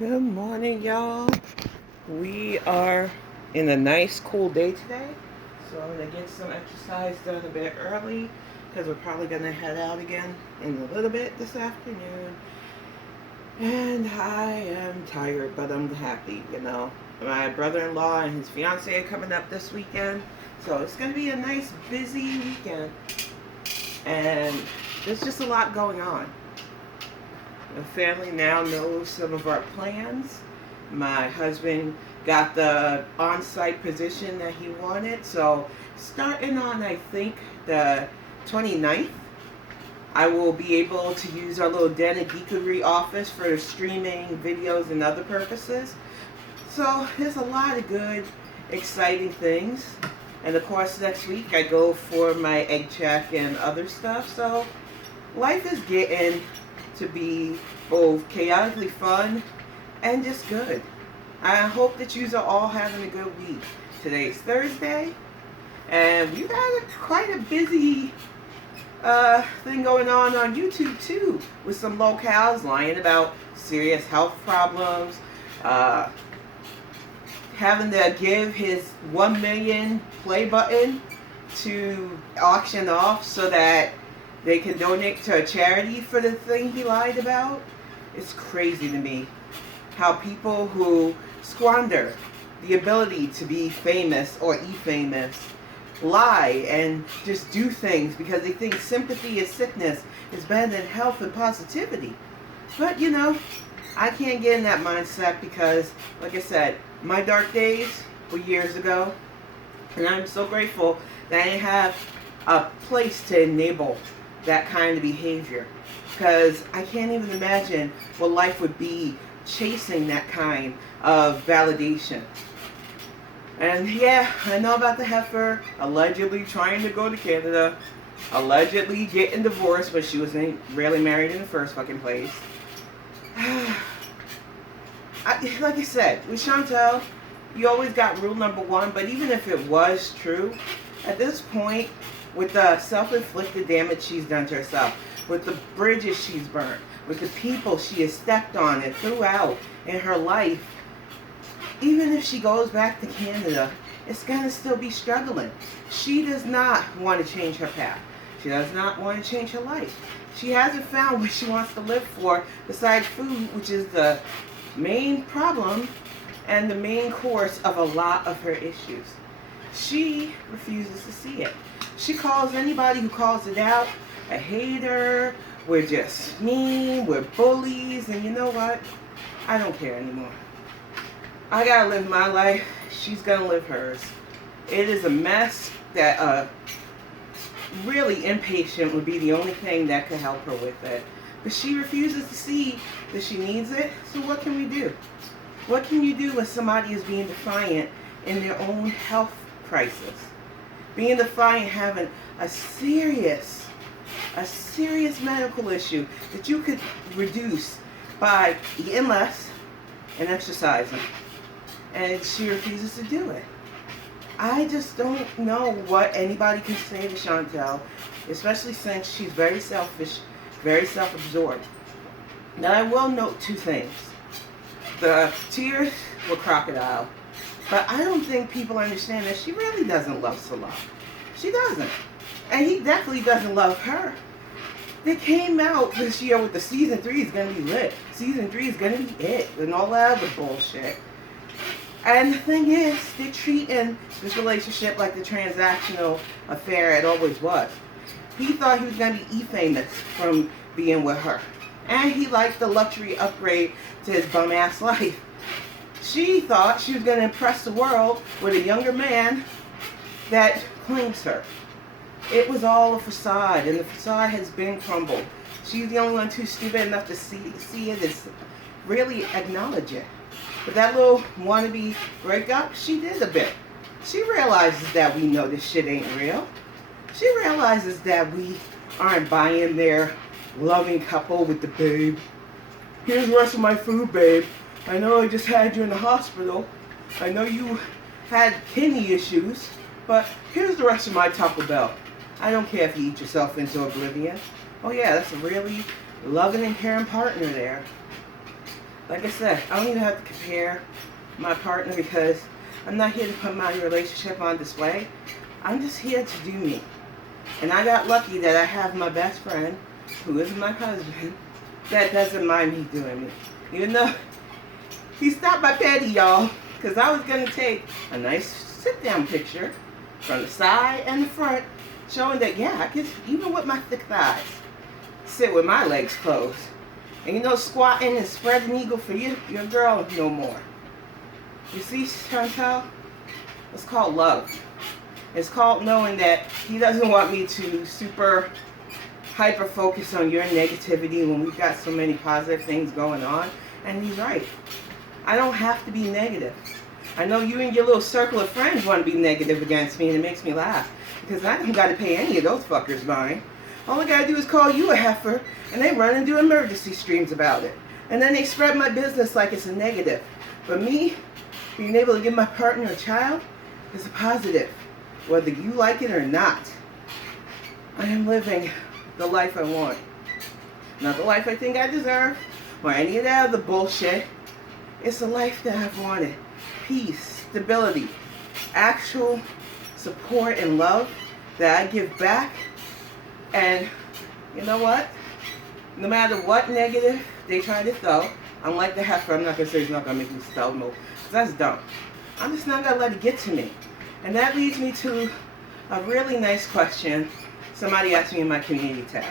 Good morning, y'all. We are in a nice, cool day today. So I'm going to get some exercise done a bit early because we're probably going to head out again in a little bit this afternoon. And I am tired, but I'm happy, you know. My brother-in-law and his fiance are coming up this weekend. So it's going to be a nice, busy weekend. And there's just a lot going on. The family now knows some of our plans. My husband got the on-site position that he wanted. So starting on, I think, the 29th, I will be able to use our little Den and Geekery office for streaming videos and other purposes. So there's a lot of good, exciting things. And of course, next week I go for my egg check and other stuff. So life is getting to be both chaotically fun and just good. I hope that you are all having a good week. Today's Thursday, and we've had quite a busy thing going on YouTube too, with some locals lying about serious health problems, having to give his 1 million play button to auction off so that they can donate to a charity for the thing he lied about. It's crazy to me how people who squander the ability to be famous or e-famous lie and just do things because they think sympathy is sickness is better than health and positivity. But you know, I can't get in that mindset because, like I said, my dark days were years ago, and I'm so grateful that I have a place to enable that kind of behavior, because I can't even imagine what life would be chasing that kind of validation. And yeah, I know about the heifer allegedly trying to go to Canada, allegedly getting divorced, but she wasn't really married in the first fucking place. Like I said, with Chantal, you always got rule number one, but even if it was true, at this point, with the self-inflicted damage she's done to herself, with the bridges she's burnt, with the people she has stepped on and throughout in her life, even if she goes back to Canada, it's going to still be struggling. She does not want to change her path. She does not want to change her life. She hasn't found what she wants to live for besides food, which is the main problem and the main course of a lot of her issues. She refuses to see it. She calls anybody who calls it out a hater. We're just mean. We're bullies. And you know what? I don't care anymore. I gotta live my life. She's gonna live hers. It is a mess that really impatient would be the only thing that could help her with it. But she refuses to see that she needs it. So what can we do? What can you do when somebody is being defiant in their own health crisis? Being defiant, having a serious medical issue that you could reduce by eating less and exercising. And she refuses to do it. I just don't know what anybody can say to Chantal, especially since she's very selfish, very self-absorbed. Now I will note two things. The tears were crocodile. But I don't think people understand that she really doesn't love Salah. She doesn't. And he definitely doesn't love her. They came out this year with the season 3 is going to be lit. Season 3 is going to be it. And all that other bullshit. And the thing is, they're treating this relationship like the transactional affair it always was. He thought he was going to be e-famous from being with her. And he liked the luxury upgrade to his bum-ass life. She thought she was going to impress the world with a younger man that claims her. It was all a facade, and the facade has been crumbled. She's the only one too stupid enough to see it as really acknowledge it. But that little wannabe breakup, she did a bit. She realizes that we know this shit ain't real. She realizes that we aren't buying their loving couple with the babe. Here's the rest of my food, babe. I know I just had you in the hospital. I know you had kidney issues, but here's the rest of my Taco Bell. I don't care if you eat yourself into oblivion. Oh yeah, that's a really loving and caring partner there. Like I said, I don't even have to compare my partner because I'm not here to put my relationship on display. I'm just here to do me. And I got lucky that I have my best friend, who is my husband, that doesn't mind me doing me. Even though he stopped my petty, y'all, because I was going to take a nice sit-down picture from the side and the front, showing that, yeah, I can, even with my thick thighs, sit with my legs closed. And you know, squatting and spreading eagle for you, your girl, no more. You see, Chantal? It's called love. It's called knowing that he doesn't want me to super hyper focus on your negativity when we've got so many positive things going on. And he's right. I don't have to be negative. I know you and your little circle of friends want to be negative against me, and it makes me laugh because I don't got to pay any of those fuckers mine. All I got to do is call you a heifer, and they run and do emergency streams about it. And then they spread my business like it's a negative. But me, being able to give my partner a child is a positive, whether you like it or not. I am living the life I want. Not the life I think I deserve, or any of that other bullshit. It's the life that I've wanted. Peace, stability, actual support and love that I give back. And you know what? No matter what negative they try to throw, I'm like the heifer. I'm not going to say it's not going to make me stealth mode, because that's dumb. I'm just not going to let it get to me. And that leads me to a really nice question somebody asked me in my community tab.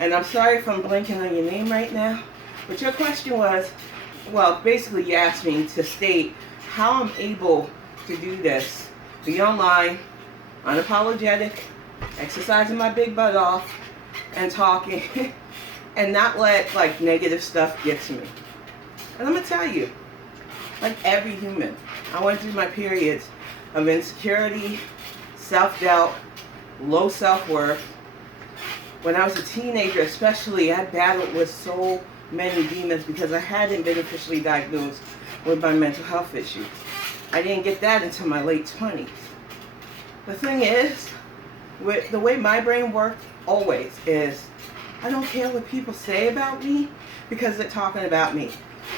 And I'm sorry if I'm blanking on your name right now, but your question was, well, basically you asked me to state how I'm able to do this, be online, unapologetic, exercising my big butt off, and talking, and not let like negative stuff get to me. And I'm gonna tell you, like every human, I went through my periods of insecurity, self-doubt, low self-worth. When I was a teenager especially, I battled with so many demons because I hadn't been officially diagnosed with my mental health issues. I didn't get that until my late 20s. The thing is, with the way my brain works always is, I don't care what people say about me because they're talking about me.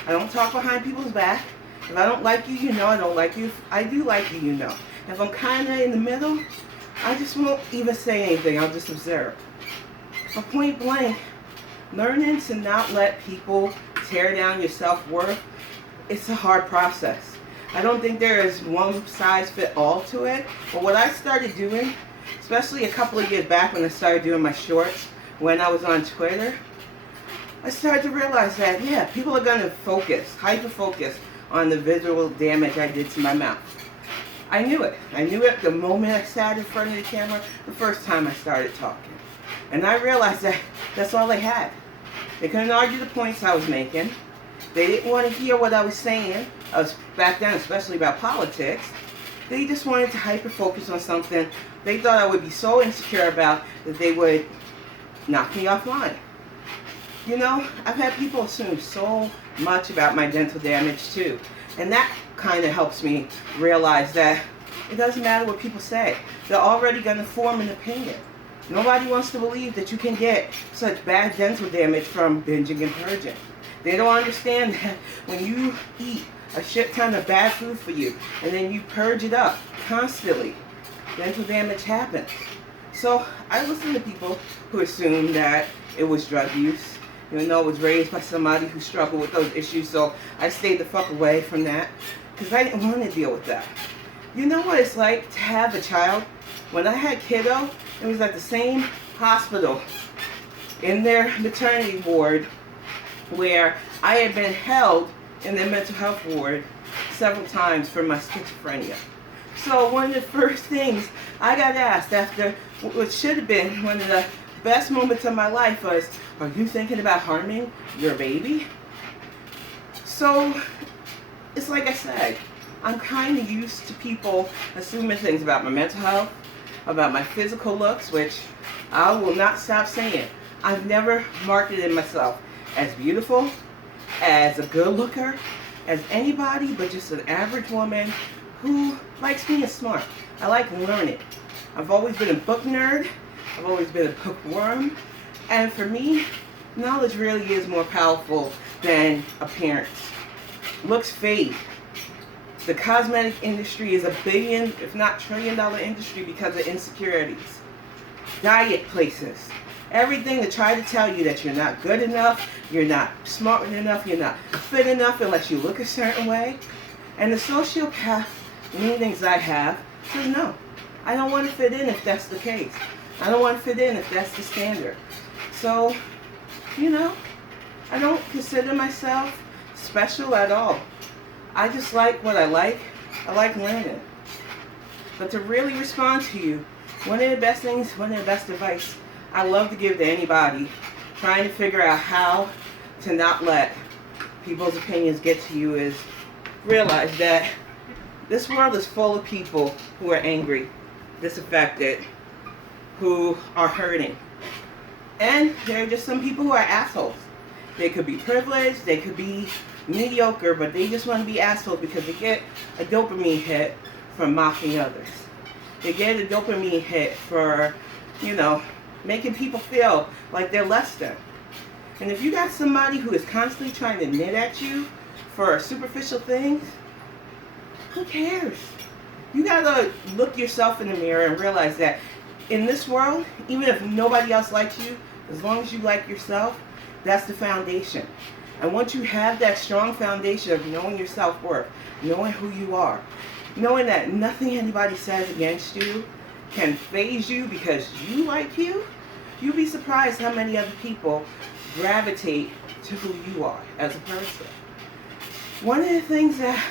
I don't talk behind people's back. If I don't like you, you know I don't like you. If I do like you, you know. If I'm kind of in the middle, I just won't even say anything. I'll just observe. But point blank, learning to not let people tear down your self-worth, it's a hard process. I don't think there is one size fit all to it. But what I started doing, especially a couple of years back when I started doing my shorts, when I was on Twitter, I started to realize that, yeah, people are going to focus, hyper-focus on the visual damage I did to my mouth. I knew it. I knew it the moment I sat in front of the camera, the first time I started talking. And I realized that that's all they had. They couldn't argue the points I was making. They didn't want to hear what I was saying, back then, especially about politics. They just wanted to hyper-focus on something they thought I would be so insecure about that they would knock me offline. You know, I've had people assume so much about my dental damage too. And that kind of helps me realize that it doesn't matter what people say. They're already going to form an opinion. Nobody wants to believe that you can get such bad dental damage from binging and purging. They don't understand that when you eat a shit ton of bad food for you and then you purge it up constantly, dental damage happens. So I listen to people who assume that it was drug use. Even though I was raised by somebody who struggled with those issues, so I stayed the fuck away from that because I didn't want to deal with that. You know what it's like to have a child? When I had kiddo, it was at the same hospital in their maternity ward where I had been held in their mental health ward several times for my schizophrenia. So one of the first things I got asked after what should have been one of the best moments of my life was, are you thinking about harming your baby? So it's like I said, I'm kind of used to people assuming things about my mental health, about my physical looks, which I will not stop saying. I've never marketed myself as beautiful, as a good looker, as anybody but just an average woman who likes being smart. I like learning. I've always been a book nerd. I've always been a bookworm. And for me, knowledge really is more powerful than appearance. Looks fade. The cosmetic industry is a billion, if not trillion-dollar industry because of insecurities. Diet places. Everything to try to tell you that you're not good enough, you're not smart enough, you're not fit enough unless you look a certain way. And the sociopath leanings I have says no. I don't want to fit in if that's the case. I don't want to fit in if that's the standard. So, you know, I don't consider myself special at all. I just like what I like. I like learning. But to really respond to you, one of the best things, one of the best advice I love to give to anybody trying to figure out how to not let people's opinions get to you is realize that this world is full of people who are angry, disaffected, who are hurting. And there are just some people who are assholes. They could be privileged, they could be mediocre, but they just want to be assholes because they get a dopamine hit from mocking others. They get a dopamine hit for, you know, making people feel like they're less than. And if you got somebody who is constantly trying to nit at you for superficial things, who cares? You gotta look yourself in the mirror and realize that in this world, even if nobody else likes you, as long as you like yourself, that's the foundation. And once you have that strong foundation of knowing your self-worth, knowing who you are, knowing that nothing anybody says against you can faze you because you like you, you'll be surprised how many other people gravitate to who you are as a person. One of the things that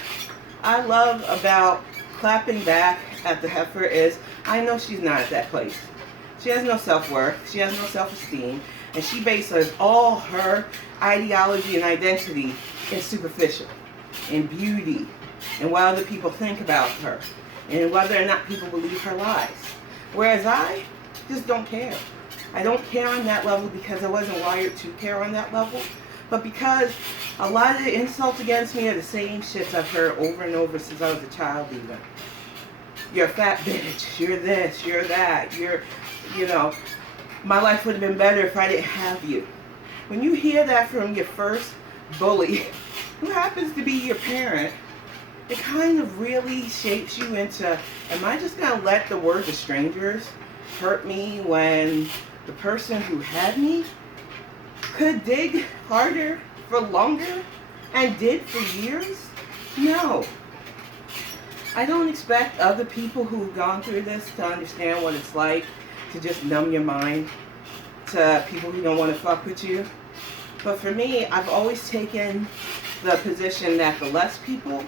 I love about clapping back at the heifer is I know she's not at that place. She has no self-worth, she has no self-esteem, and she bases all her ideology and identity in superficial, in beauty, and what other people think about her, and whether or not people believe her lies. Whereas I just don't care. I don't care on that level because I wasn't wired to care on that level, but because a lot of the insults against me are the same shits I've heard over and over since I was a child even. You're a fat bitch, you're this, you're that, you know, my life would have been better if I didn't have you. When you hear that from your first bully, who happens to be your parent, it kind of really shapes you into, am I just going to let the words of strangers hurt me when the person who had me could dig harder for longer and did for years? No. I don't expect other people who've gone through this to understand what it's like to just numb your mind to people who don't want to fuck with you. But for me, I've always taken the position that the less people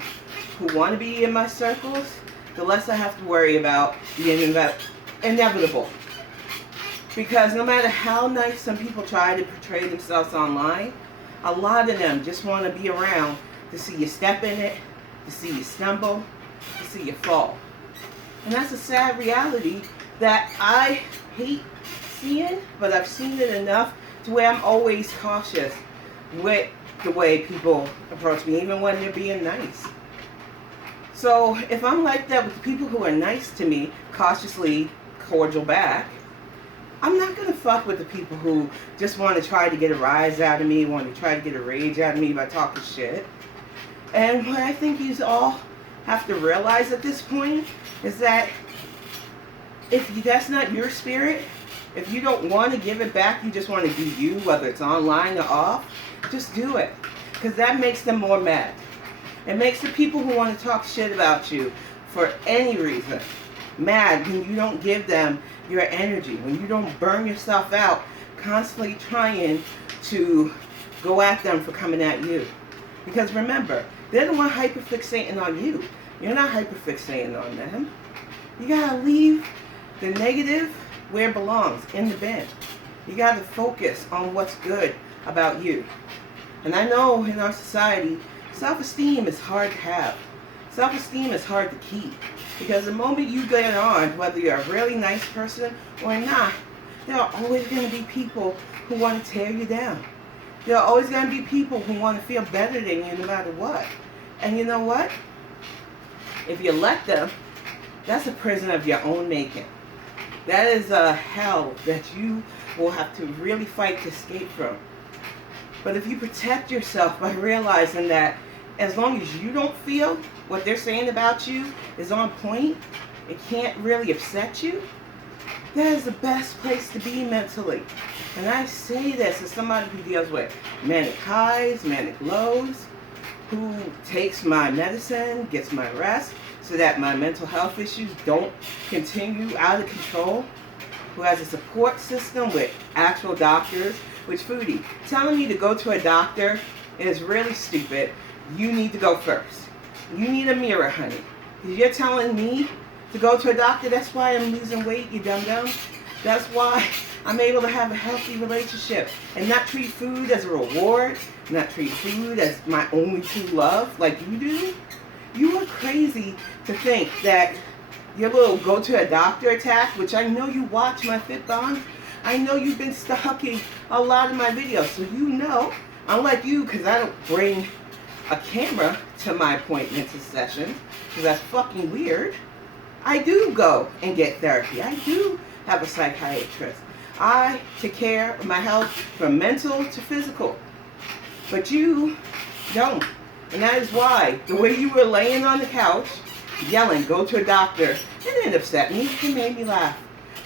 who want to be in my circles, the less I have to worry about being inevitable. Because no matter how nice some people try to portray themselves online, a lot of them just want to be around to see you step in it, to see you stumble, to see you fall. And that's a sad reality that I hate seeing, but I've seen it enough to where I'm always cautious with the way people approach me, even when they're being nice. So if I'm like that with the people who are nice to me, cautiously cordial back, I'm not going to fuck with the people who just want to try to get a rise out of me, want to try to get a rage out of me by talking shit. And what I think you all have to realize at this point is that if that's not your spirit, if you don't want to give it back, you just want to do you, whether it's online or off, just do it. Because that makes them more mad. It makes the people who want to talk shit about you for any reason mad when you don't give them your energy, when you don't burn yourself out constantly trying to go at them for coming at you. Because remember, they're the one hyperfixating on you. You're not hyperfixating on them. You gotta leave the negative where it belongs, in the bin. You gotta focus on what's good about you. And I know in our society, self-esteem is hard to have. Self-esteem is hard to keep. Because the moment you get on, whether you're a really nice person or not, there are always going to be people who want to tear you down. There are always going to be people who want to feel better than you no matter what. And you know what? If you let them, that's a prison of your own making. That is a hell that you will have to really fight to escape from. But if you protect yourself by realizing that as long as you don't feel what they're saying about you is on point, it can't really upset you, that is the best place to be mentally. And I say this as somebody who deals with manic highs, manic lows, who takes my medicine, gets my rest, so that my mental health issues don't continue out of control, who has a support system with actual doctors, which Foodie, telling me to go to a doctor is really stupid. You need to go first. You need a mirror, honey. You're telling me to go to a doctor, that's why I'm losing weight, you dum-dum. That's why I'm able to have a healthy relationship and not treat food as a reward, not treat food as my only true love like you do. You are crazy to think that your little go to a doctor attack, which I know you watch my Fitbang. I know you've been stalking a lot of my videos, so you know, unlike you, because I don't bring a camera to my appointments and sessions, because that's fucking weird. I do go and get therapy. I do have a psychiatrist. I take care of my health from mental to physical. But you don't. And that is why the way you were laying on the couch, yelling, go to a doctor, it didn't upset me. It made me laugh.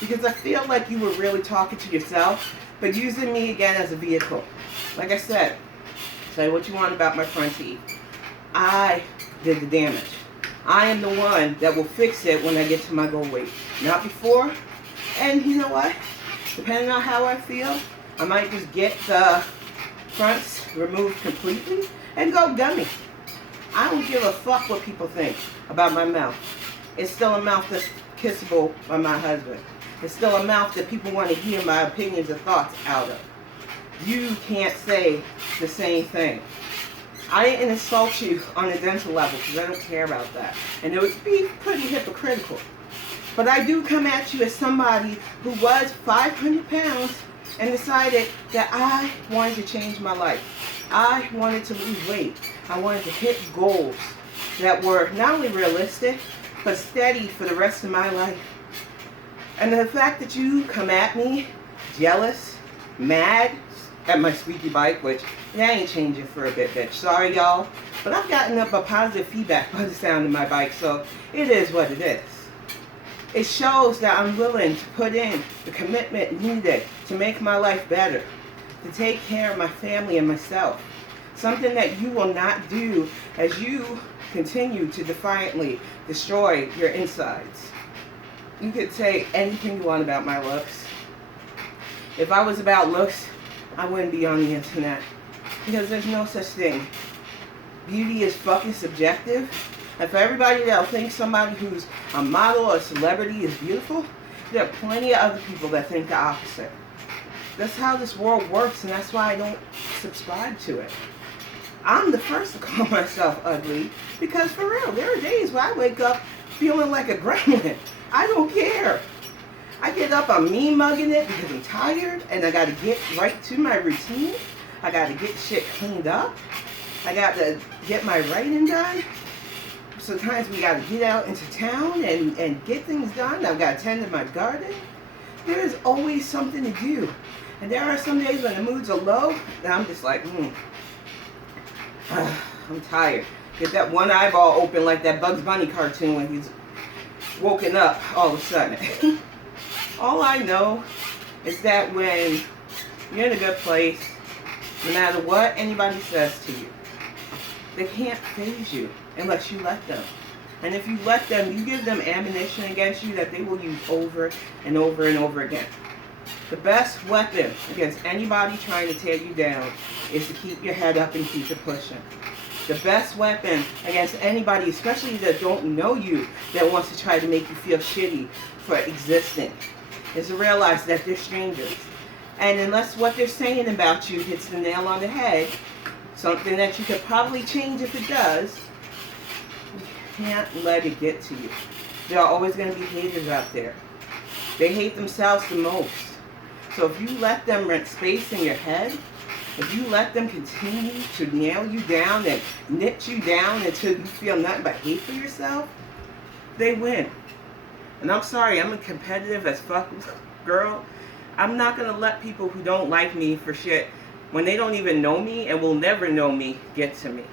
Because I feel like you were really talking to yourself, but using me again as a vehicle. Like I said, say what you want about my front teeth. I did the damage. I am the one that will fix it when I get to my goal weight, not before. And you know what? Depending on how I feel, I might just get the fronts removed completely and go dummy. I don't give a fuck what people think about my mouth. It's still a mouth that's kissable by my husband. It's still a mouth that people want to hear my opinions and thoughts out of. You can't say the same thing. I didn't insult you on a dental level because I don't care about that. And it would be pretty hypocritical. But I do come at you as somebody who was 500 pounds and decided that I wanted to change my life. I wanted to lose weight. I wanted to hit goals that were not only realistic, but steady for the rest of my life. And the fact that you come at me jealous, mad at my squeaky bike, which that ain't changing for a bit, bitch. Sorry, y'all. But I've gotten up a positive feedback by the sound of my bike, so it is what it is. It shows that I'm willing to put in the commitment needed to make my life better, to take care of my family and myself. Something that you will not do as you continue to defiantly destroy your insides. You could say anything you want about my looks. If I was about looks, I wouldn't be on the internet. Because there's no such thing. Beauty is fucking subjective. And for everybody that'll think somebody who's a model or a celebrity is beautiful, there are plenty of other people that think the opposite. That's how this world works, and that's why I don't subscribe to it. I'm the first to call myself ugly, because for real, there are days where I wake up feeling like a gremlin. I don't care. I get up, I'm mean mugging it because I'm tired, and I gotta get right to my routine. I gotta get shit cleaned up. I gotta get my writing done. Sometimes we gotta get out into town and get things done. I've gotta tend to my garden. There is always something to do. And there are some days when the moods are low, and I'm just like, I'm tired. Get that one eyeball open like that Bugs Bunny cartoon when he's woken up all of a sudden. All I know is that when you're in a good place, no matter what anybody says to you, they can't faze you unless you let them. And if you let them, you give them ammunition against you that they will use over and over and over again. The best weapon against anybody trying to tear you down is to keep your head up and keep it pushing. The best weapon against anybody, especially that don't know you, that wants to try to make you feel shitty for existing, is to realize that they're strangers. And unless what they're saying about you hits the nail on the head, something that you could probably change if it does, you can't let it get to you. There are always going to be haters out there. They hate themselves the most. So if you let them rent space in your head, if you let them continue to nail you down and knit you down until you feel nothing but hate for yourself, they win. And I'm sorry, I'm a competitive as fuck girl. I'm not going to let people who don't like me for shit when they don't even know me and will never know me get to me.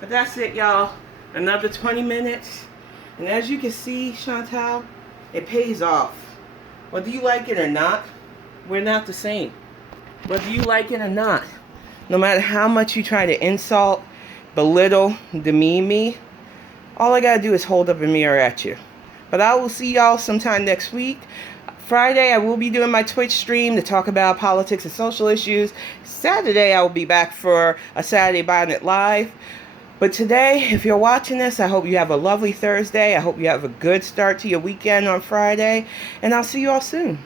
But that's it, y'all. Another 20 minutes. And as you can see, Chantal, it pays off. Whether you like it or not, we're not the same. Whether you like it or not, no matter how much you try to insult, belittle, demean me, all I gotta do is hold up a mirror at you. But I will see y'all sometime next week. Friday, I will be doing my Twitch stream to talk about politics and social issues. Saturday, I will be back for a Saturday Bonnet Live. But today, if you're watching this, I hope you have a lovely Thursday. I hope you have a good start to your weekend on Friday. And I'll see you all soon.